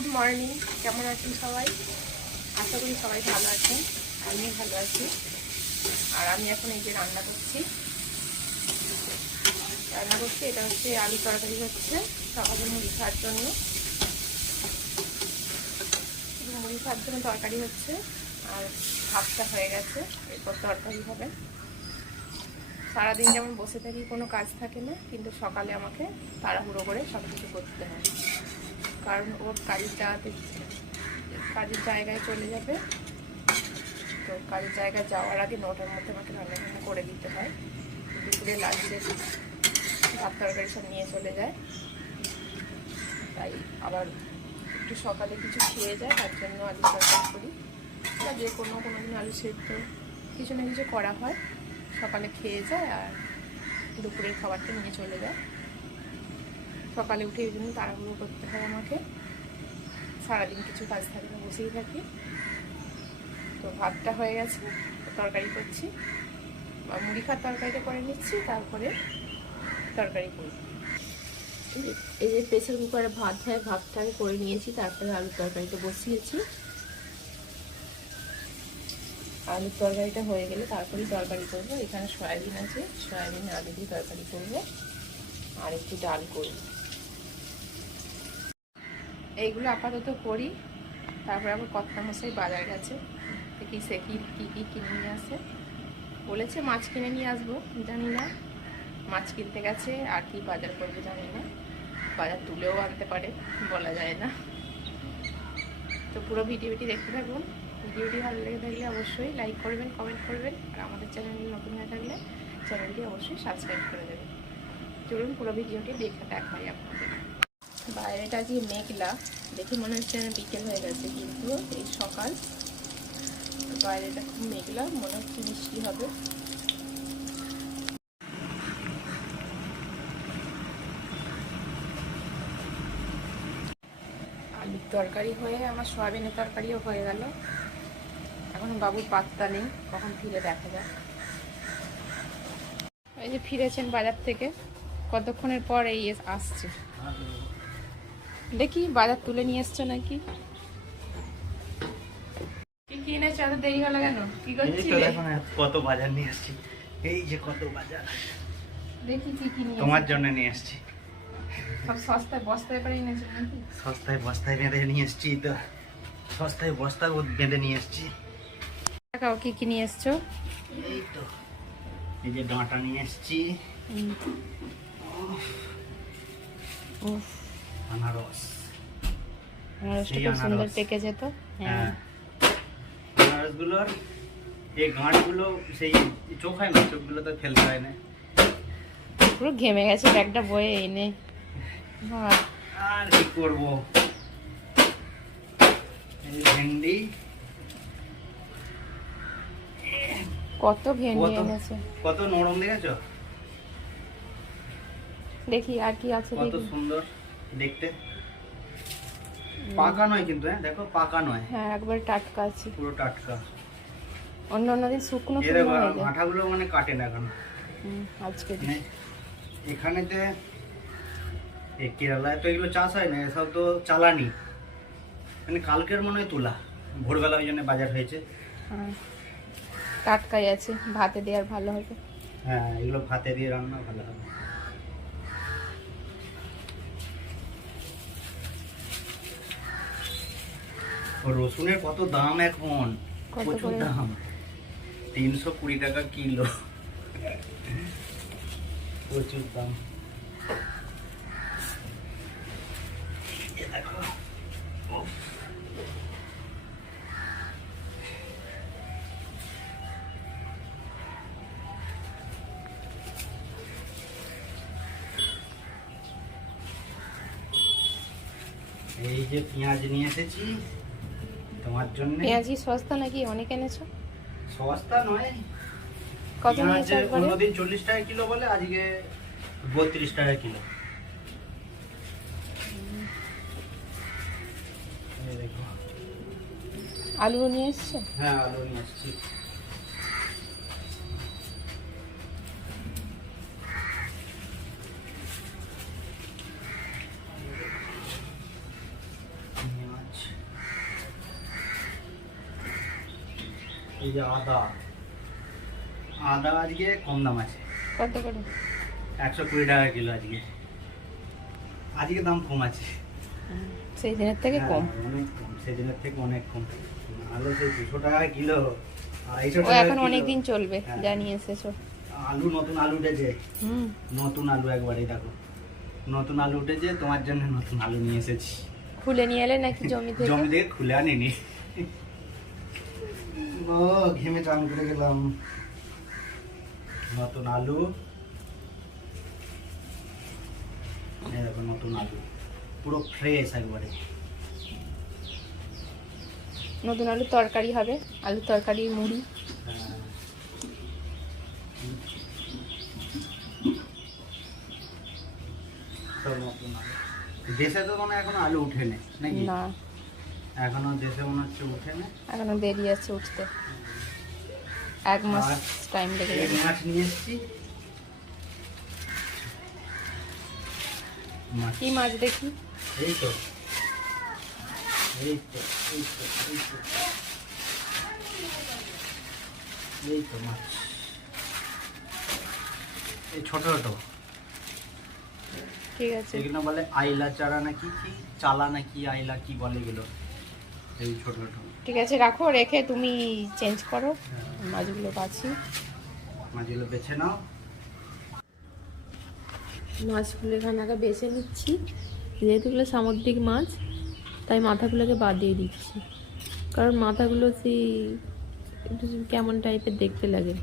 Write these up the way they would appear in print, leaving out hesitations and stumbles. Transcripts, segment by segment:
Good morning, কেমন আছেন সবাই? আশা করি সবাই ভালো আছেন, আমিও ভালো আছি। আর আমি এখন এই যে রান্না করছি। এটা হচ্ছে আলু তরকারি হচ্ছে সকালে মুড়ি খাওয়ার জন্য। মুড়ি খাওয়ার জন্য তরকারি হচ্ছে, আর ভাতটা হয়ে গেছে, এরপর তরকারি হবে। সারাদিন যেমন বসে থাকি, কোনো কাজ থাকে না, কিন্তু সকালে আমাকে তাড়াহুড়ো করে সব কিছু করতে হয়, কারণ ওর কাজের জায়গায় চলে যাবে। তো কাজের জায়গায় যাওয়ার আগে 9টার মধ্যে আমাকে রান্না করে দিতে হয়। দুপুরে লাঞ্চে ভাত তরকারি সব নিয়ে চলে যায়, তাই আবার একটু সকালে কিছু খেয়ে যায়, তার জন্য আলু তরকারি করি, বা যে কোনো দিন আলু সেদ্ধ কিছু না কিছু করা হয়। সকালে খেয়ে যায় আর দুপুরের খাবারটা নিয়ে চলে যায়। সকালে উঠে এই জন্য তাড়াহুড়ো করতে হয় আমাকে, সারাদিন কিছু কাজ থাকে না, বসেই থাকি। তো ভাতটা হয়ে গেছে, তরকারি করছি, বা মুড়ি খাওয়ার তরকারিটা করে নিচ্ছি, তারপরে তরকারি করি। এই যে প্রেসার কুকারে ভাত হয়, ভাতটাকে করে নিয়েছি, তারপরে আলুর তরকারিটা বসিয়েছি। আলুর তরকারিটা হয়ে গেলে তারপরেই তরকারি করবো। এখানে সয়াবিন আছে, সয়াবিন আলু দিয়ে তরকারি করবো, আর একটু ডাল করব। এইগুলো আপাতত করি, তারপরে আবার কর্তামশাই বাজার গেছে, দেখি সে কী কিনে নিয়ে আসে। বলেছে মাছ কিনে নিয়ে আসবো, জানি না মাছ কিনতে গেছে আর কি বাজার করবে জানি না, বাজার তুলেও আনতে পারে, বলা যায় না। তো পুরো ভিডিওটি দেখতে থাকুন। ভিডিওটি ভালো লেগে থাকলে অবশ্যই লাইক করবেন, কমেন্ট করবেন, আর আমাদের চ্যানেলে নতুন হয়ে থাকলে চ্যানেলটি অবশ্যই সাবস্ক্রাইব করে দেবেন। চলুন পুরো ভিডিওটি দেখাই আপনাদের। বাইরেটা যে মেঘলা, দেখে মনে হচ্ছে বিকেল হয়ে গেছে, কিন্তু এই সকাল। বাইরেটা খুব মেঘলা, মনে হচ্ছে বৃষ্টি হবে। আলুর তরকারি হয়ে আমার সয়াবিনের তরকারিও হয়ে গেল। এখন বাবুর পাত্তা নেই, কখন ফিরে দেখা যাক। এই যে ফিরেছেন বাজার থেকে, কতক্ষণের পর এই আসছে। দেখি বাজার তুলে নিয়ে এসছো নাকি, কি এনেছো? এত দেরি হলো কেন? কি করছিলে? কত বাজার নিয়ে আসছি, এই যে কত বাজার। দেখি কি নিয়ে তোমার জন্য নিয়ে আসছি। সব সস্তায় বস্তায় করে এনেছো নাকি? সস্তায় বস্তায় বেঁধে নিয়ে এসছি, তো সস্তায় বস্তায় বেঁধে নিয়ে এসছি। দেখাও কি নিয়ে এসছো। এই তো এই যে ডাঁটা নিয়ে এসছি, আনারস। আনারসটা খুব সুন্দর পেকেছে তো। হ্যাঁ, আনারসগুলোর এই গাঁটগুলো সেই চোখ হয় না, চোখগুলো তো ফেলতে হয় না। পুরো ঘেমে গেছে ব্যাগটা বয়ে এনে। আর কি করবো, এই ভেন্ডি, কত ভেন্ডি এনেছে, কত নরম দেখেছো? দেখি আর কি আছে, কত সুন্দর দেখতে। পাকা নয় কিন্তু, হ্যাঁ দেখো পাকা নয়, হ্যাঁ একবার টাটকা আছে, পুরো টাটকা। অন্য দিন শুকনো এই দেখো আঠাগুলো মানে কাটে না এখন। আজকে এখানেতে কেরালায় তো এগুলো চাষ হয় না, এসব তো চালানি, মানে কালকের মনে হয় তোলা, ভোরবেলা ওই জন্য বাজার হয়েছে। হ্যাঁ টাটকাই আছে, ভাতে দেওয়ার ভালো হবে। হ্যাঁ এগুলো ভাতে দিয়ে রান্না ভালো হবে। রসুনের কত দাম এখন, প্রচুর দাম, 320 টাকা কিলো, প্রচুর দাম। এই যে পেঁয়াজ নিয়ে এসেছি তোমার জন্য। পেঁয়াজ কি সস্তা নাকি? অনেক এনেছো? সস্তা নয়, কত নিয়েছো? অন্যদিন 40 টাকা কিলো বলে, আজকে 32 টাকা কিলো। আলু নিয়ে এসছো? হ্যাঁ আলু নিয়ে এসছি। এই যে আদা, আদা আজকে কম দাম আছে, কত করে? 120 টাকা কিলো আজকে। আজকে দাম কম আছে, সেই দিনের থেকে কম। হ্যাঁ, অনেক কম, সেদিনের থেকে অনেক কম। আলু সেই 200 টাকা কিলো, 250 ও টাকা এখন কিলো। অনেক দিন চলবে, হ্যাঁ। জানিয়ে এসেছো। আলু, নতুন আলু উঠেছে, হুম, নতুন আলু একবারে দেখো, নতুন আলু উঠেছে, তোমার জন্য নতুন আলু নিয়ে এসেছি। খুলে নিয়ে এলে নাকি জমি থেকে? জমি থেকে খুলে আনিনি। ও ঘেমে চান করে গেলাম। নতুন আলু, এই দেখো নতুন আলু, পুরো ফ্রেশ একবারে। নতুন আলুর তরকারি হবে, আলুর তরকারি, মুড়ি। হ্যাঁ। সব নতুন আলু। দেশে তো মনে হয় এখনো আলু উঠেনি নাকি? না, এখনো দেশে মনে হচ্ছে উঠেনি। এখনো দেরি আছে উঠতে, 1 মাস আর টাইম লেগে এই যাবে। মাছ নিয়ে এসেছি। মাছ, কি মাছ দেখি? এই তো, এই তো, এই তো, এই তো, এই তো মাছ, এই ছোট ছোট, ঠিক আছে, এগুলো বলে আইলা চারা নাকি কি, চালা নাকি আইলা কি বলে এগুলো, এই ছোট ছোট। ঠিক আছে, রাখো, রেখে তুমি চেঞ্জ করো, মাছগুলো বাছি। মাছগুলো বেছে নাও। মাছগুলো এখানে আগে বেছে নিচ্ছি, যেহেতু এগুলো সামুদ্রিক মাছ তাই মাথাগুলোকে বাদ দিয়ে দিচ্ছি, কারণ মাথাগুলো সেই একটু কেমন টাইপের দেখতে লাগে,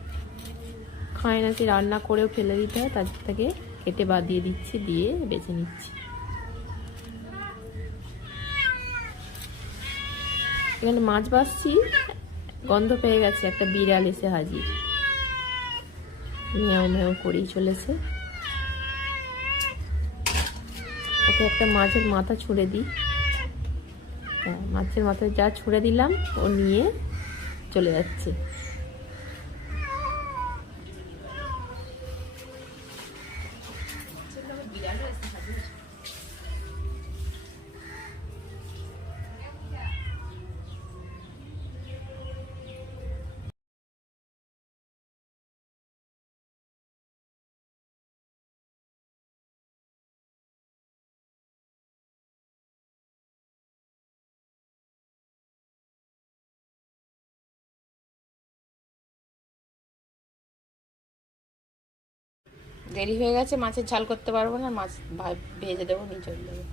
খায় না, সে রান্না করেও ফেলে দিতে হয়, তার থেকে কেটে বাদ দিয়ে দিচ্ছি, দিয়ে বেছে নিচ্ছি। এখানে মাছ বাছছি, গন্ধ পেয়ে গেছে, একটা বিড়াল এসে হাজির, মেয়াও মেয়াও করেই চলেছে। ওকে একটা মাছের মাথা ছুঁড়ে দিই, হ্যাঁ, মাছের মাথায় যা ছুঁড়ে দিলাম ও নিয়ে চলে যাচ্ছে। দেরি হয়ে গেছে, মাছের ঝাল করতে পারবো না, মাছ ভেজে দেবো, নিয়ে চলে যাবো।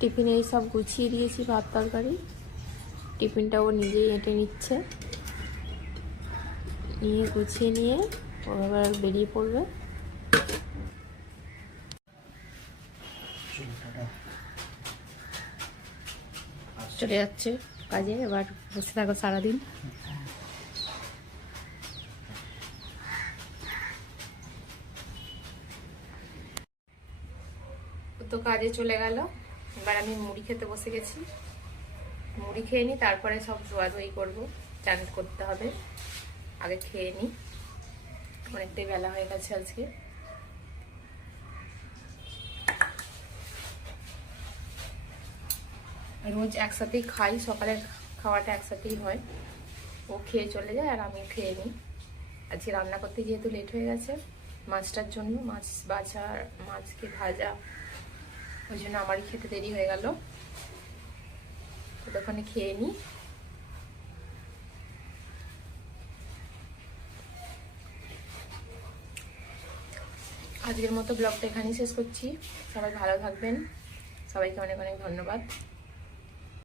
টিফিনে এই সব গুছিয়ে দিয়েছি, ভাত তরকারি, টিফিনটা ও নিজেই এঁটে নিচ্ছে, নিয়ে গুছিয়ে নিয়ে ও আবার বেরিয়ে পড়বে। চলে যাচ্ছে কাজে, এবার বসে থাকো সারাদিন। তো কাজে চলে গেল, এবার আমি মুড়ি খেতে বসে গেছি, মুড়ি খেয়ে নিই, তারপরে সব ধোয়াধুয়ি করবো, চান করতে হবে, আগে খেয়ে নিই, অনেকটাই বেলা হয়ে গেছে আজকে। রোজ একসাথেই খাই, সকালের খাওয়াটা একসাথেই হয়, ও খেয়ে চলে যায় আর আমিও খেয়ে নিই। আজকে রান্না করতে যেহেতু লেট হয়ে গেছে মাছটার জন্য, মাছ বাছা, মাছকে ভাজা, ওই জন্য আমারই খেতে দেরি হয়ে গেল, ততক্ষণে খেয়ে নিই। আজকের মতো ব্লগটা এখানেই শেষ করছি, সবাই ভালো থাকবেন, সবাইকে অনেক অনেক ধন্যবাদ।